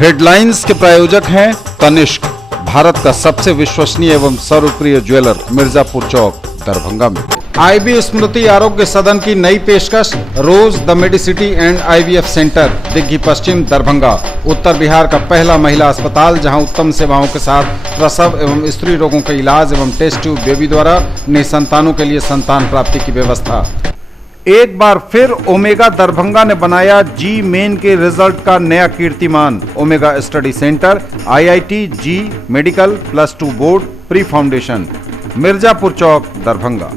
Headlines के प्रायोजक हैं तनिष्क, भारत का सबसे विश्वसनीय एवं सर्वप्रिय ज्वेलर, मिर्जापुर चौक, दरभंगा में। आईबी स्मृति आरोग्य सदन की नई पेशकश, Rose the Medicity and IVF centre, Digghi Paschim, Darbhanga. उत्तर बिहार का पहला महिला अस्पताल जहां उत्तम सेवाओं के साथ प्रसव एवं स्त्री रोगों का इलाज एवं टेस्ट ट्यूब बेबी द्वारा निसंतानों के लिए संतान प्राप्ति की व्यवस्था। एक बार फिर ओमेगा दरभंगा ने बनाया जी मेन के रिजल्ट का नया कीर्तिमान। Omega study centre, IIT JEE medical +2 board, pre foundation, Mirzapur चौक, दरभंगा।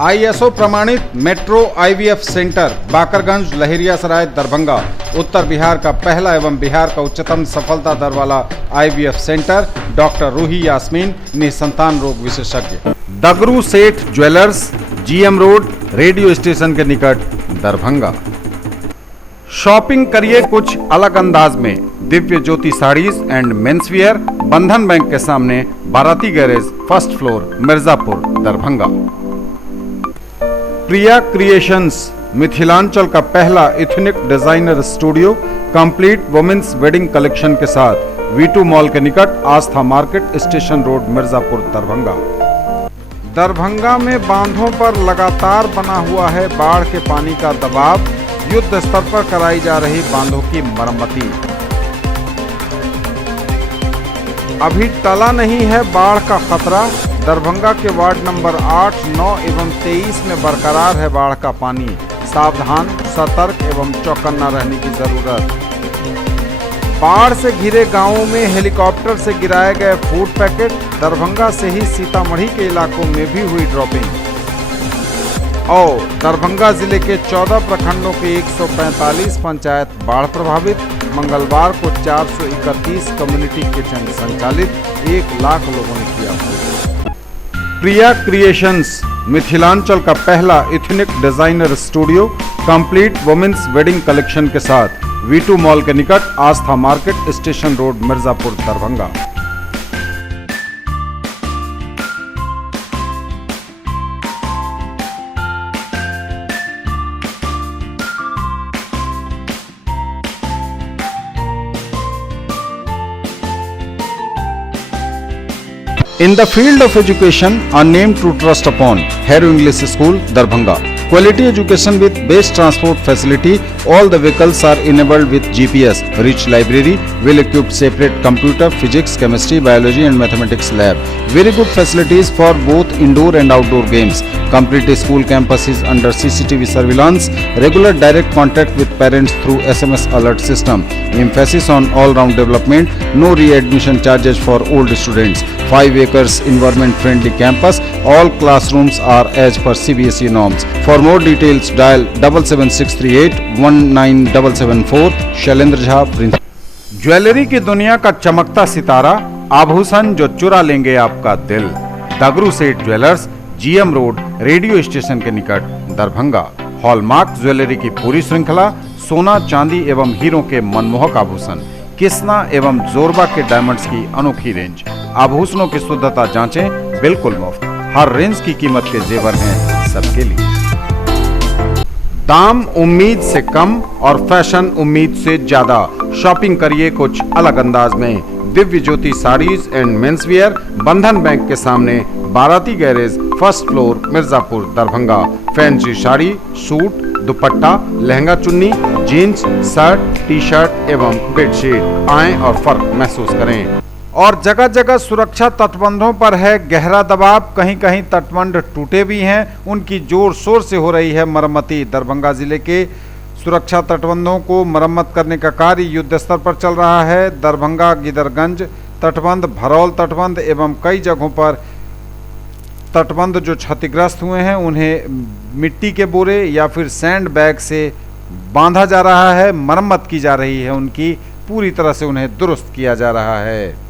आईएसओ प्रमाणित Metro IVF centre, Bakarganj, Laheriasarai, Darbhanga. उत्तर बिहार का पहला एवं बिहार का उच्चतम सफलता दर वाला IVF centre. Doctor Ruhi Yasmin, निसंतान रोग विशेषज्ञ। Dagru Seth jewellers, GM road, radio station के निकट, दरभंगा। शॉपिंग करिए कुछ अलग अंदाज में। दिव्य ज्योति साड़ीज एंड मेंसवियर, बंधन बैंक के सामने, Barati garage, first floor, Mirzapur, Darbhanga. Priya creations, Mithilanchal का पहला ethnic designer studio, complete women's wedding collection के साथ, V2 मॉल के निकट, Astha market, station road, Mirzapur, Darbhanga. Darbhanga में बांधों पर लगातार बना हुआ है बाढ़ के पानी का दबाव। युद्ध स्तर पर कराई जा रही बांधों की मरम्मती। अभी टला नहीं है बाढ़ का खतरा। दरभंगा के वार्ड नंबर 8, 9 एवं 23 में बरकरार है बाढ़ का पानी। सावधान, सतर्क एवं चौकन्ना रहने की जरूरत। बाढ़ से घिरे गांवों में हेलीकॉप्टर से गिराए गए फूड पैकेट। दरभंगा से ही सीतामढ़ी के इलाकों में भी हुई ड्रॉपिंग। और दरभंगा जिले के 14 प्रखंडों के 145 पंचायत बाढ़ प्रभावित। मंगलवार को 431 कम्युनिटी किचन संचालित। 1 लाख लोगों ने किया भोजन। प्रिया क्रिएशंस, मिथिलांचल का पहला ethnic designer studio, complete women's wedding collection के साथ, V2 मॉल के निकट, Astha market, station road, Mirzapur, Darbhanga. In the field of education, a name to trust upon, Harrow English School, Darbhanga. Quality education with best transport facility. All the vehicles are enabled with GPS. Rich library, well-equipped separate computer, physics, chemistry, biology and mathematics lab. Very good facilities for both indoor and outdoor games. Complete school campus is under CCTV surveillance. Regular direct contact with parents through SMS alert system. Emphasis on all-round development. No readmission charges for old students. 5 acres environment-friendly campus. All classrooms are as per CBSE norms. For more details, dial 77638 19774. Shailendra Jha, principal. Jewellery की दुनिया का चमकता सितारा, आभूषण जो चुरा लेंगे आपका दिल। दगरू Seth jewellers, GM road, radio station के निकट, दरभंगा। हॉलमार्क ज्वेलरी की पूरी श्रृंखला, सोना, चांदी एवं हीरों के मनमोहक आभूषण, किस्ना एवं जोरबा के डायमंड्स की अनोखी रेंज। आभूषणों की शुद्धता जांचें, बिल्कुल मुफ्त। हर रेंज की कीमत के जेवर हैं सबके लिए। दाम उम्मीद से कम और फैशन उम्मीद से ज्यादा। शॉपिंग करिए कुछ अलग अंदाज में। दिव्य ज्योति साड़ीज एंड मेंसवियर, बंधन बैंक के सामने, Barati garage, first floor, Mirzapur, Darbhanga. Fancy sari, suit, दुपट्टा, लहंगा चुन्नी, जीन्स, शर्ट, टी शर्ट एवं बेडशीट। आएं और फर्क महसूस करें। और जगह जगह सुरक्षा तटबंधों पर है गहरा दबाव। कहीं कहीं तटबंध टूटे भी हैं। उनकी जोर शोर से हो रही है मरम्मती। दरभंगा जिले के सुरक्षा तटबंधों को मरम्मत करने का कार्य युद्ध स्तर पर चल रहा है। दरभंगा गिदरगंज तटबंध, भरौल तटबंध एवं कई जगहों पर तटबंध जो क्षतिग्रस्त हुए हैं उन्हें मिट्टी के बोरे या फिर सैंड बैग से बांधा जा रहा है। मरम्मत की जा रही है, उनकी पूरी तरह से उन्हें दुरुस्त किया जा रहा है।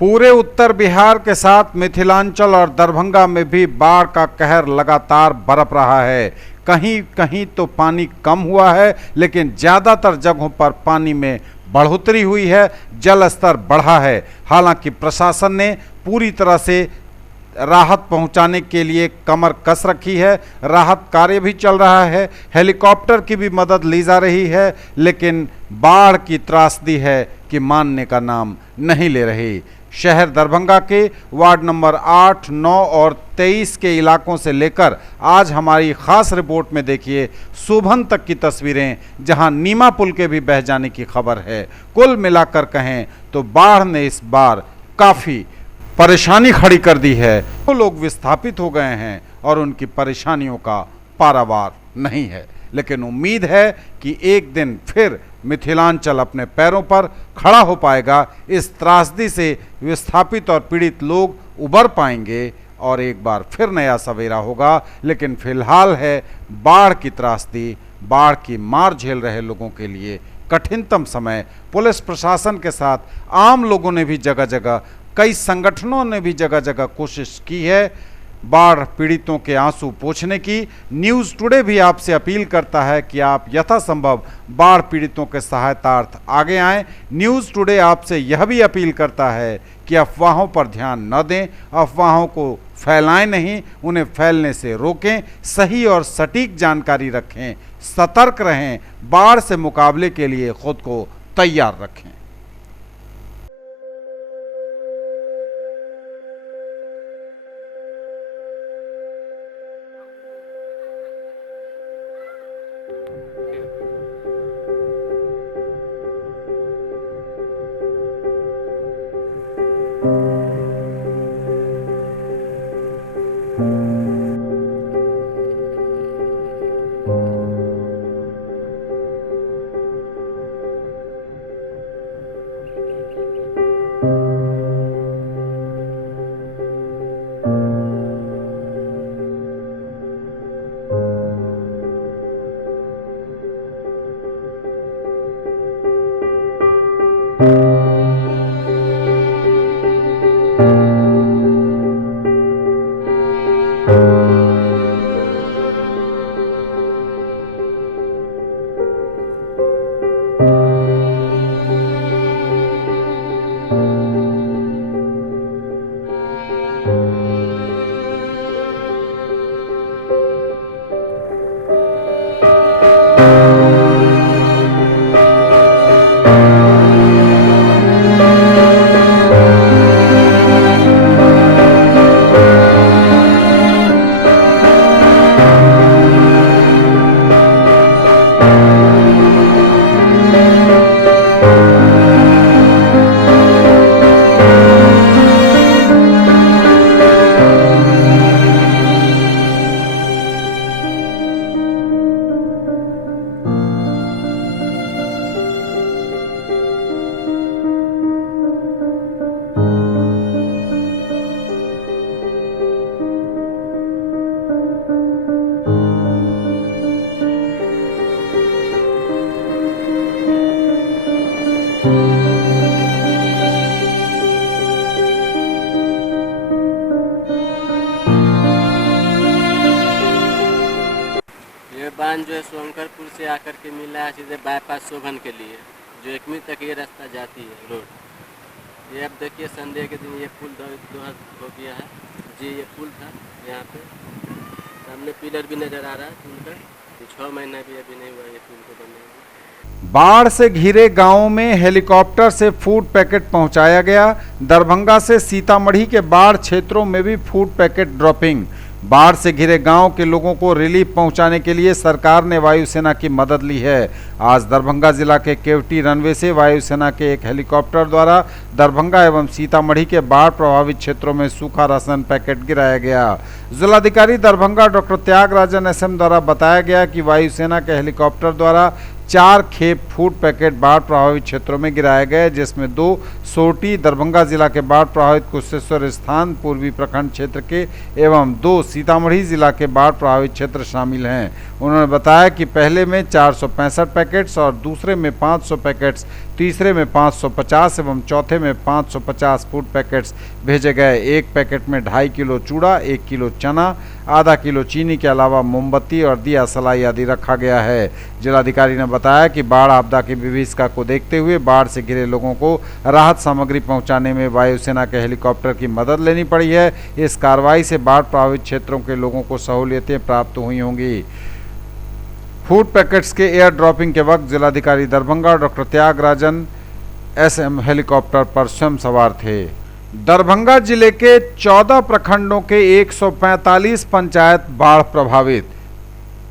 पूरे उत्तर बिहार के साथ मिथिलांचल और दरभंगा में भी बाढ़ का कहर लगातार बरप रहा है। कहीं कहीं तो पानी कम हुआ है, लेकिन ज़्यादातर जगहों पर पानी में बढ़ोतरी हुई है, जल स्तर बढ़ा है। हालांकि प्रशासन ने पूरी तरह से राहत पहुंचाने के लिए कमर कस रखी है। राहत कार्य भी चल रहा है, हेलीकॉप्टर की भी मदद ली जा रही है, लेकिन बाढ़ की त्रासदी है कि मानने का नाम नहीं ले रही। शहर दरभंगा के वार्ड नंबर 8, 9 और 23 के इलाकों से लेकर आज हमारी खास रिपोर्ट में देखिए सोभन तक की तस्वीरें, जहां नीमा पुल के भी बह जाने की खबर है। कुल मिलाकर कहें तो बाढ़ ने इस बार काफ़ी परेशानी खड़ी कर दी है। वो लोग विस्थापित हो गए हैं और उनकी परेशानियों का पारावार नहीं है, लेकिन उम्मीद है कि एक दिन फिर मिथिलांचल अपने पैरों पर खड़ा हो पाएगा। इस त्रासदी से विस्थापित और पीड़ित लोग उबर पाएंगे और एक बार फिर नया सवेरा होगा। लेकिन फिलहाल है बाढ़ की त्रासदी, बाढ़ की मार झेल रहे लोगों के लिए कठिनतम समय। पुलिस प्रशासन के साथ आम लोगों ने भी जगह जगह, कई संगठनों ने भी जगह जगह कोशिश की है बाढ़ पीड़ितों के आंसू पोंछने की। न्यूज़ टुडे भी आपसे अपील करता है कि आप यथासंभव बाढ़ पीड़ितों के सहायतार्थ आगे आएं। न्यूज़ टुडे आपसे यह भी अपील करता है कि अफवाहों पर ध्यान न दें, अफवाहों को फैलाएं नहीं, उन्हें फैलने से रोकें, सही और सटीक जानकारी रखें, सतर्क रहें, बाढ़ से मुकाबले के लिए खुद को तैयार रखें। बांध जो है सोनकरपुर से आकर के मिल रहा है सीधे बाईपास शोभन के लिए, जो एकमी तक ये रास्ता जाती है रोड। ये अब देखिए संडे के दिन ये पुल दोहर हो गया है जी। ये पुल था यहाँ पे, सामने पिलर भी नज़र आ रहा है पुल का। 6 महीना भी अभी नहीं हुआ ये पुल को बनने में। बाढ़ से घिरे गांवों में हेलीकॉप्टर से फूड पैकेट पहुंचाया गया। दरभंगा से सीतामढ़ी के बाढ़ क्षेत्रों में भी फूड पैकेट ड्रॉपिंग। बाढ़ से घिरे गांव के लोगों को रिलीफ पहुंचाने के लिए सरकार ने वायुसेना की मदद ली है। आज दरभंगा जिला के केवटी रनवे से वायुसेना के एक हेलीकॉप्टर द्वारा दरभंगा एवं सीतामढ़ी के बाढ़ प्रभावित क्षेत्रों में सूखा राशन पैकेट गिराया गया। जिलाधिकारी दरभंगा डॉक्टर त्यागराजन एसएम द्वारा बताया गया कि वायुसेना के हेलीकॉप्टर द्वारा 4 खेप फूड पैकेट बाढ़ प्रभावित क्षेत्रों में गिराए गए, जिसमें 2 सोटी दरभंगा जिला के बाढ़ प्रभावित कुशेश्वर स्थान पूर्वी प्रखंड क्षेत्र के एवं 2 सीतामढ़ी जिला के बाढ़ प्रभावित क्षेत्र शामिल हैं। उन्होंने बताया कि पहले में 465 पैकेट्स और दूसरे में 500 पैकेट्स तीसरे में 550 एवं चौथे में 550 फूड पैकेट्स भेजे गए। एक पैकेट में 2.5 किलो चूड़ा, 1 किलो चना, आधा किलो चीनी के अलावा मोमबत्ती और दिया सलाई आदि रखा गया है। जिलाधिकारी ने बताया कि बाढ़ आपदा की विभीषिका को देखते हुए बाढ़ से घिरे लोगों को राहत सामग्री पहुंचाने में वायुसेना के हेलीकॉप्टर की मदद लेनी पड़ी है। इस कार्रवाई से बाढ़ प्रभावित क्षेत्रों के लोगों को सहूलियतें प्राप्त हुई होंगी। फूड पैकेट्स के एयर ड्रॉपिंग के वक्त जिलाधिकारी Darbhanga doctor Tyagarajan SM helicopter पर स्वयं सवार थे। दरभंगा जिले के 14 प्रखंडों के 145 पंचायत बाढ़ प्रभावित।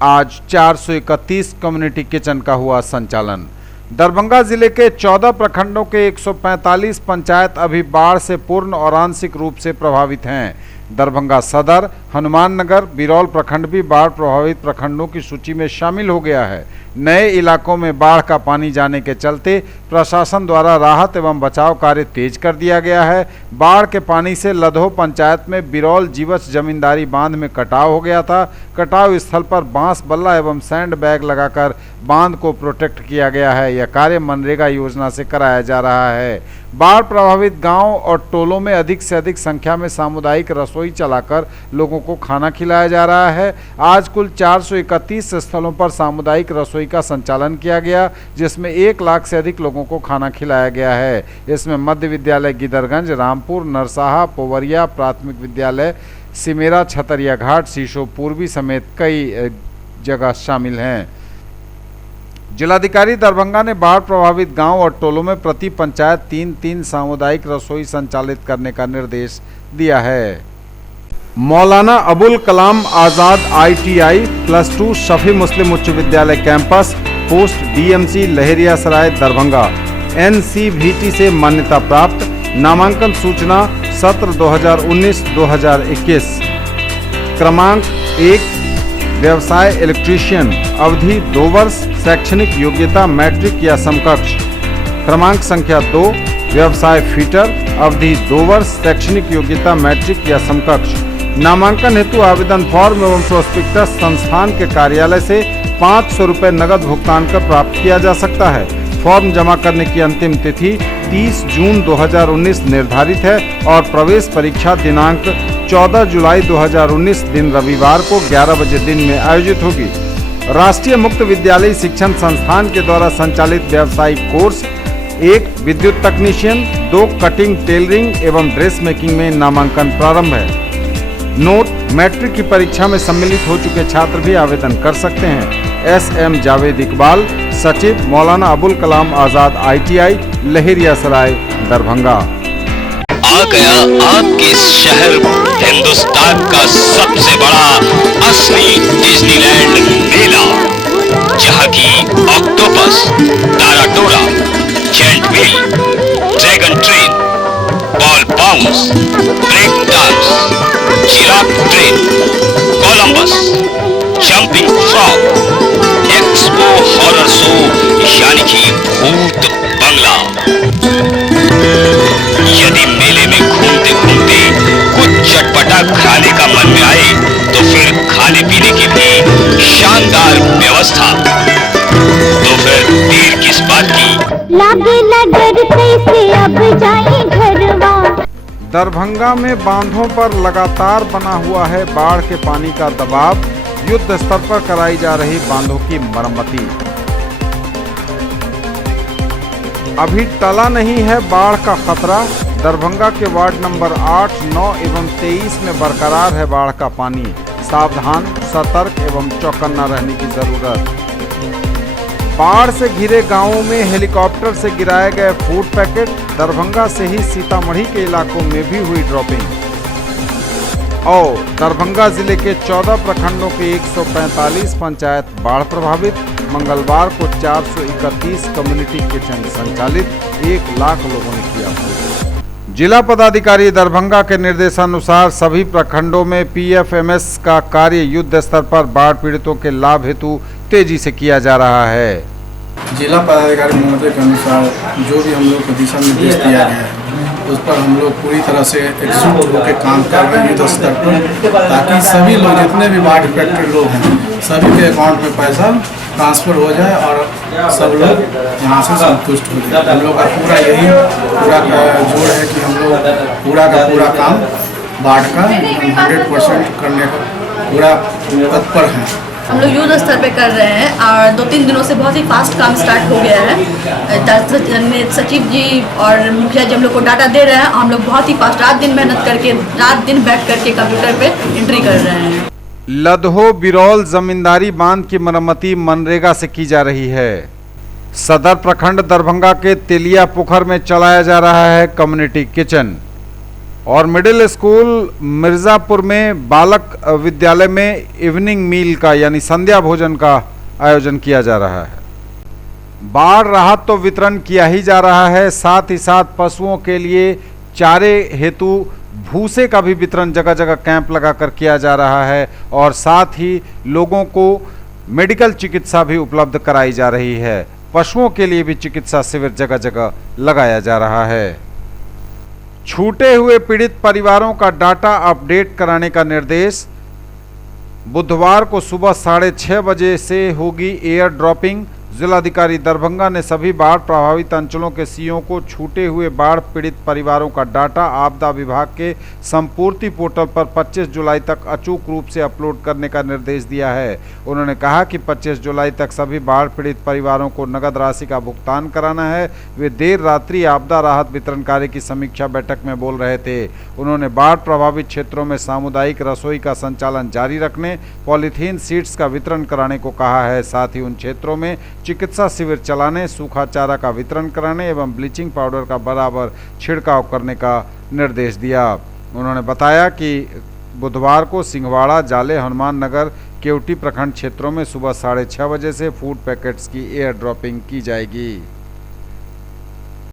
आज 431 कम्युनिटी किचन का हुआ संचालन। दरभंगा जिले के 14 प्रखंडों के 145 पंचायत अभी बाढ़ से पूर्ण और आंशिक रूप से प्रभावित हैं। दरभंगा सदर, हनुमान नगर, बिरौल प्रखंड भी बाढ़ प्रभावित प्रखंडों की सूची में शामिल हो गया है। नए इलाकों में बाढ़ का पानी जाने के चलते प्रशासन द्वारा राहत एवं बचाव कार्य तेज कर दिया गया है। बाढ़ के पानी से लधो पंचायत में बिरौल जीवछ जमींदारी बांध में कटाव हो गया था। कटाव स्थल पर बांस बल्ला एवं सैंड बैग लगाकर बांध को प्रोटेक्ट किया गया है। यह कार्य मनरेगा योजना से कराया जा रहा है। बाढ़ प्रभावित गांव और टोलों में अधिक से अधिक संख्या में सामुदायिक रसोई चलाकर लोगों को खाना खिलाया जा रहा है। आज कुल 431 स्थलों पर सामुदायिक रसोई का संचालन किया गया, जिसमें 1 लाख से अधिक लोगों को खाना खिलाया गया है। इसमें मध्य विद्यालय गिदरगंज, रामपुर, नरसाहा, पोवरिया प्राथमिक विद्यालय, सिमेरा, छतरिया घाट, शीशो पूर्वी समेत कई जगह शामिल हैं। जिलाधिकारी दरभंगा ने बाढ़ प्रभावित गांव और टोलों में प्रति पंचायत 3-3 सामुदायिक रसोई संचालित करने का निर्देश दिया है। मौलाना अबुल कलाम आज़ाद ITI +2 शफी मुस्लिम उच्च विद्यालय campus, post DMC Laheriasarai Darbhanga, NCVT से मान्यता प्राप्त। नामांकन सूचना सत्र 2019-2021। क्रमांक 1 व्यवसाय इलेक्ट्रीशियन, अवधि 2 वर्ष, शैक्षणिक योग्यता मैट्रिक या समकक्ष। क्रमांक संख्या 2 व्यवसाय फिटर, अवधि 2 वर्ष, शैक्षणिक योग्यता मैट्रिक या समकक्ष। नामांकन हेतु आवेदन फॉर्म एवं प्रोस्पेक्टस संस्थान के कार्यालय से 500 रुपये नगद भुगतान कर प्राप्त किया जा सकता है। फॉर्म जमा करने की अंतिम तिथि 30 जून 2019 निर्धारित है और प्रवेश परीक्षा दिनांक 14 जुलाई 2019 दिन रविवार को 11 बजे दिन में आयोजित होगी। राष्ट्रीय मुक्त विद्यालय शिक्षण संस्थान के द्वारा संचालित व्यावसायिक कोर्स 1 विद्युत तकनीशियन, 2 कटिंग, टेलरिंग एवं ड्रेस मेकिंग में नामांकन प्रारंभ है। नोट: मैट्रिक की परीक्षा में सम्मिलित हो चुके छात्र भी आवेदन कर सकते हैं। SM जावेद इकबाल, सचिव, मौलाना अबुल कलाम आज़ाद ITI लहेरियासराय दरभंगा। आ गया आपके शहर हिंदुस्तान का सबसे बड़ा असली डिज्नीलैंड मेला, जहां की ऑक्टोपस, ताराटोरा, giant wheel, dragon train, ball bounce, break dance, giraffe train, Columbus, jumping frog, expo horror show यानी कि भूत बंगला। यदि मेले में घूमते घूमते कुछ चटपटा खाने का मन में आए तो फिर खाने पीने की भी शानदार व्यवस्था। तो फिर देर किस बात की, लागे नगर कैसे अब जाए घरवा। दरभंगा में बांधों पर लगातार बना हुआ है बाढ़ के पानी का दबाव। युद्ध स्तर पर कराई जा रही बांधों की मरम्मती। अभी टला नहीं है बाढ़ का खतरा। दरभंगा के वार्ड नंबर 8, 9 एवं 23 में बरकरार है बाढ़ का पानी। सावधान, सतर्क एवं चौकन्ना रहने की जरूरत। बाढ़ से घिरे गांवों में हेलीकॉप्टर से गिराए गए फूड पैकेट। दरभंगा से ही सीतामढ़ी के इलाकों में भी हुई ड्रॉपिंग। और दरभंगा जिले के 14 प्रखंडों के 145 पंचायत बाढ़ प्रभावित। मंगलवार को 431 कम्युनिटी किचन संचालित। 1 लाख लोगों ने किया भोजन। जिला पदाधिकारी दरभंगा के निर्देशानुसार सभी प्रखंडों में PFMS का कार्य युद्ध स्तर पर बाढ़ पीड़ितों के लाभ हेतु तेजी से किया जा रहा है। जिला पदाधिकारी महोदय के अनुसार जो भी हम लोग को दिशा निर्देश दिया गया है उस पर हम लोग पूरी तरह से एकजुट होकर काम कर रहे हैं युद्ध स्तर पर, ताकि सभी लोग जितने भी बाढ़ इफेक्टेड लोग हैं सभी के अकाउंट में पैसा ट्रांसफ़र हो जाए और सब लोग यहाँ से संतुष्ट हो जाए। हम लोग का पूरा यही पूरा जोर है कि हम लोग पूरा का पूरा काम बाढ़ का 100% करने का पूरा तत्पर हैं। हम लोग युद्ध स्तर पे कर रहे हैं और 2-3 दिनों से बहुत ही फास्ट काम स्टार्ट हो गया है। सचिव जी और मुखिया जी हम लोग को डाटा दे रहे हैं, हम लोग बहुत ही फास्ट रात दिन मेहनत करके रात दिन बैठ करके कंप्यूटर पे एंट्री कर रहे हैं। लदहो बिरौल जमींदारी बांध की मरम्मती मनरेगा से की जा रही है। सदर प्रखंड दरभंगा के तेलिया पोखर में चलाया जा रहा है कम्युनिटी किचन और मिडिल स्कूल मिर्ज़ापुर में बालक विद्यालय में इवनिंग मील का यानी संध्या भोजन का आयोजन किया जा रहा है। बाढ़ राहत तो वितरण किया ही जा रहा है, साथ ही साथ पशुओं के लिए चारे हेतु भूसे का भी वितरण जगह जगह कैंप लगाकर किया जा रहा है और साथ ही लोगों को मेडिकल चिकित्सा भी उपलब्ध कराई जा रही है। पशुओं के लिए भी चिकित्सा शिविर जगह जगह लगाया जा रहा है। छूटे हुए पीड़ित परिवारों का डाटा अपडेट कराने का निर्देश। बुधवार को सुबह 6:30 बजे से होगी एयर ड्रॉपिंग। जिलाधिकारी दरभंगा ने सभी बाढ़ प्रभावित अंचलों के सीओ को छूटे हुए बाढ़ पीड़ित परिवारों का डाटा आपदा विभाग के संपूर्ति पोर्टल पर 25 जुलाई तक अचूक रूप से अपलोड करने का निर्देश दिया है। उन्होंने कहा कि 25 जुलाई तक सभी बाढ़ पीड़ित परिवारों को नगद राशि का भुगतान कराना है। वे देर रात्रि आपदा राहत वितरण कार्य की समीक्षा बैठक में बोल रहे थे। उन्होंने बाढ़ प्रभावित क्षेत्रों में सामुदायिक रसोई का संचालन जारी रखने, पॉलीथीन सीड्स का वितरण कराने को कहा है। साथ ही उन क्षेत्रों में चिकित्सा शिविर चलाने, सूखा चारा का वितरण कराने एवं ब्लीचिंग पाउडर का बराबर छिड़काव करने का निर्देश दिया। उन्होंने बताया कि बुधवार को सिंहवाड़ा, जाले, हनुमान नगर, केवटी प्रखंड क्षेत्रों में सुबह 6:30 बजे से फूड पैकेट्स की एयर ड्रॉपिंग की जाएगी।